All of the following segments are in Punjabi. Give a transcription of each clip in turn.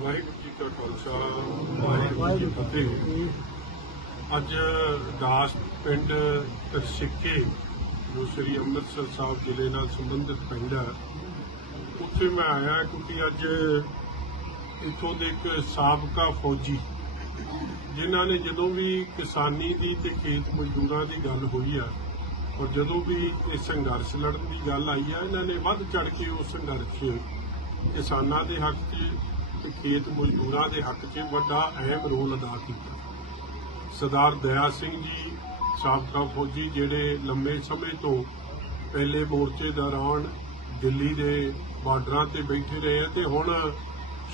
ਵਾਹਿਗੁਰੂ ਜੀ ਕਾ ਖਾਲਸਾ, ਵਾਹਿਗੁਰੂ ਜੀ ਕੀ ਫਤਿਹ। ਅੱਜ ਦਾਸ ਪਿੰਡ ਤਰਸਿੱਕੇ ਜੋ ਸ੍ਰੀ ਅੰਮ੍ਰਿਤਸਰ ਸਾਹਿਬ ਜ਼ਿਲ੍ਹੇ ਨਾਲ ਸੰਬੰਧਿਤ ਪਿੰਡ ਹੈ। ਉੱਥੇ ਮੈਂ ਆਇਆ ਕਿਉਂਕਿ ਅੱਜ ਇੱਥੋਂ ਦੇ ਇੱਕ ਸਾਬਕਾ ਫੌਜੀ, ਜਿਨ੍ਹਾਂ ਨੇ ਜਦੋਂ ਵੀ ਕਿਸਾਨੀ ਦੀ ਤੇ ਖੇਤ ਮਜ਼ਦੂਰਾਂ ਦੀ ਗੱਲ ਹੋਈ ਆ, ਔਰ ਜਦੋਂ ਵੀ ਇਹ ਸੰਘਰਸ਼ ਲੜਨ ਦੀ ਗੱਲ ਆਈ ਆ, ਇਹਨਾਂ ਨੇ ਵੱਧ ਚੜ ਕੇ ਉਸ ਸੰਘਰਸ਼ ਕਿਸਾਨਾਂ ਦੇ ਹੱਕ 'ਚ ਤੇ ਖੇਤ ਮਜ਼ਦੂਰਾਂ ਦੇ ਹੱਕ 'ਚ ਵੱਡਾ ਅਹਿਮ ਰੋਲ ਅਦਾ ਕੀਤਾ। ਸਰਦਾਰ ਦਇਆ ਸਿੰਘ ਜੀ, ਸਾਬਕਾ ਫੌਜੀ ਜਿਹੜੇ ਲੰਮੇ ਸਮੇਂ ਤੋਂ ਪਹਿਲੇ ਮੋਰਚੇ ਦੌਰਾਨ ਦਿੱਲੀ ਦੇ ਬਾਰਡਰਾਂ ਤੇ ਬੈਠੇ ਰਹੇ ਆ ਤੇ ਹੁਣ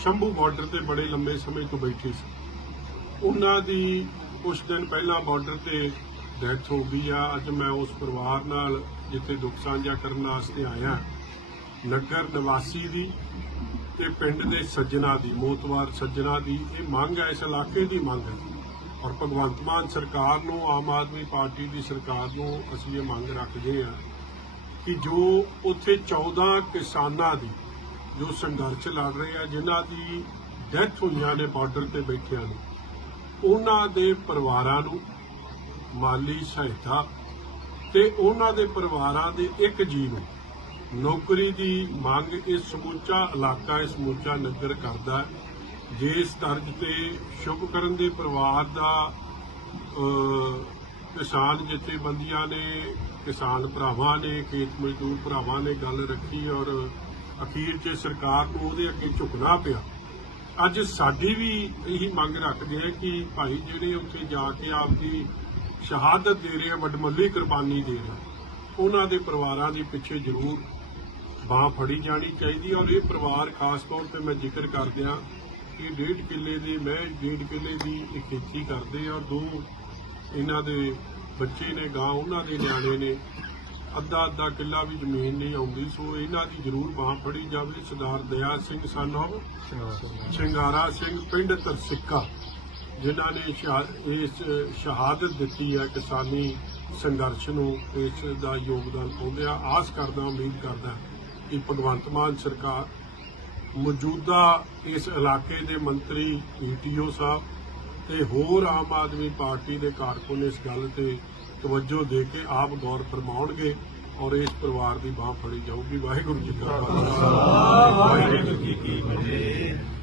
ਸ਼ੰਭੂ ਬਾਰਡਰ ਤੇ ਬੜੇ ਲੰਮੇ ਸਮੇਂ ਤੋਂ ਬੈਠੇ ਸੀ। ਉਹਨਾਂ ਦੀ ਕੁਝ ਦਿਨ ਪਹਿਲਾਂ ਬਾਰਡਰ ਤੇ ਡੈਥ ਹੋ ਗਈ ਆ। ਅੱਜ ਮੈਂ ਉਸ ਪਰਿਵਾਰ ਨਾਲ ਜਿੱਥੇ ਦੁੱਖ ਸਾਂਝਾ ਕਰਨ ਵਾਸਤੇ ਆਇਆ, ਨਗਰ ਨਿਵਾਸੀ ਦੀ ਤੇ ਪਿੰਡ ਦੇ ਸੱਜਣਾ ਦੀ, ਮੋਤਵਾਰ ਸੱਜਣਾ ਦੀ ਇਹ ਮੰਗ ਹੈ, ਇਸ ਇਲਾਕੇ ਦੀ ਮੰਗ ਹੈ। ਔਰ ਭਗਵੰਤ ਮਾਨ ਸਰਕਾਰ ਨੂੰ, ਆਮ ਆਦਮੀ ਪਾਰਟੀ ਦੀ ਸਰਕਾਰ ਨੂੰ ਅਸੀਂ ਇਹ ਮੰਗ ਰੱਖਦੇ ਹਾਂ ਕਿ ਜੋ ਉੱਥੇ 14 ਕਿਸਾਨਾਂ ਦੀ, ਜੋ ਸੰਘਰਸ਼ ਲੜ ਰਹੇ ਆ, ਜਿਨ੍ਹਾਂ ਦੀ ਡੈਥ ਹੋਈਆਂ ਨੇ ਬਾਰਡਰ ਤੇ ਬੈਠਿਆਂ ਨੂੰ, ਉਹਨਾਂ ਦੇ ਪਰਿਵਾਰਾਂ ਨੂੰ ਮਾਲੀ ਸਹਾਇਤਾ ਤੇ ਉਹਨਾਂ ਦੇ ਪਰਿਵਾਰਾਂ ਦੇ ਇੱਕ ਜੀਵ ਨੂੰ ਨੌਕਰੀ ਦੀ ਮੰਗ ਇਹ ਸਮੁੱਚਾ ਇਲਾਕਾ ਇਹ ਸਮੁੱਚਾ ਨਗਰ ਕਰਦਾ ਜੇ ਜਿਸ ਤਰਜ ਤੇ ਸ਼ੁਭਕਰਨ ਦੇ ਪਰਿਵਾਰ ਦਾ ਕਿਸਾਨ ਜਥੇਬੰਦੀਆਂ ਨੇ, ਕਿਸਾਨ ਭਰਾਵਾਂ ਨੇ, ਖੇਤ ਮਜ਼ਦੂਰ ਭਰਾਵਾਂ ਨੇ ਗੱਲ ਰੱਖੀ ਔਰ ਅਖੀਰ 'ਚ ਸਰਕਾਰ ਨੂੰ ਉਹਦੇ ਅੱਗੇ ਝੁਕਣਾ ਪਿਆ। ਅੱਜ ਸਾਡੀ ਵੀ ਇਹੀ ਮੰਗ ਰੱਖਦੇ ਆ ਕਿ ਭਾਈ ਜਿਹੜੇ ਉੱਥੇ ਜਾ ਕੇ ਆਪਦੀ ਸ਼ਹਾਦਤ ਦੇ ਰਹੇ ਆ, ਵੱਡਮੁੱਲੀ ਕੁਰਬਾਨੀ ਦੇ ਰਹੇ ਉਹਨਾਂ ਦੇ ਪਰਿਵਾਰਾਂ ਦੇ ਪਿੱਛੇ ਜ਼ਰੂਰ ਬਾਹ ਫੜੀ ਜਾਣੀ ਚਾਹੀਦੀ ਔਰ ਇਹ ਪਰਿਵਾਰ ਖਾਸ ਤੌਰ ਤੇ ਮੈਂ ਜ਼ਿਕਰ ਕਰਦਿਆਂ ਕਿ ਡੇਢ ਕਿੱਲੇ ਦੀ, ਮੈਂ ਡੇਢ ਕਿੱਲੇ ਦੀ ਇਹ ਖੇਤੀ ਕਰਦੇ ਆ ਔਰ ਦੋ ਇਹਨਾਂ ਦੇ ਬੱਚੇ ਨੇ, ਗਾਂ ਉਹਨਾਂ ਦੇ ਨਿਆਣੇ ਨੇ, ਅੱਧਾ ਅੱਧਾ ਕਿੱਲਾ ਵੀ ਜ਼ਮੀਨ ਨਹੀਂ ਆਉਂਦੀ, ਸੋ ਇਹਨਾਂ ਦੀ ਜ਼ਰੂਰ ਬਾਹ ਫੜੀ ਜਾਵੇ। ਸਰਦਾਰ ਦਇਆ ਸਿੰਘ ਸਾਨੋ ਸ਼ਿੰਗਾਰਾ ਸਿੰਘ ਪਿੰਡ ਤਰਸਿੱਕਾ, ਜਿਨ੍ਹਾਂ ਨੇ ਸ਼ਹਾ- ਇਸ ਸ਼ਹਾਦਤ ਦਿੱਤੀ ਹੈ ਕਿਸਾਨੀ ਸੰਘਰਸ਼ ਨੂੰ, ਇਸ ਦਾ ਯੋਗਦਾਨ ਪਾਉਂਦਿਆਂ ਆਸ ਕਰਦਾ, ਉਮੀਦ ਕਰਦਾ। ਕਿ ਭਗਵੰਤ ਮਾਨ ਸਰਕਾਰ ਮੌਜੂਦਾ ਇਸ ਇਲਾਕੇ ਦੇ ਮੰਤਰੀ ਈਟੀਓ ਸਾਹਿਬ ਤੇ ਹੋਰ ਆਮ ਆਦਮੀ ਪਾਰਟੀ ਦੇ ਕਾਰਕੁਨ ਇਸ ਗੱਲ ਤੇ ਤਵੱਜੋ ਦੇ ਕੇ ਆਪ ਗੌਰ ਫਰਮਾਉਣਗੇ ਔਰ ਇਸ ਪਰਿਵਾਰ ਦੀ ਬਾਹ ਫੜੀ ਜਾਊਗੀ। ਵਾਹਿਗੁਰੂ ਜੀ ਕਾ ਖਾਲਸਾ। ਵਾਹਿਗੁਰੂ ਜੀ ਕੀ ਫਤਿਹ।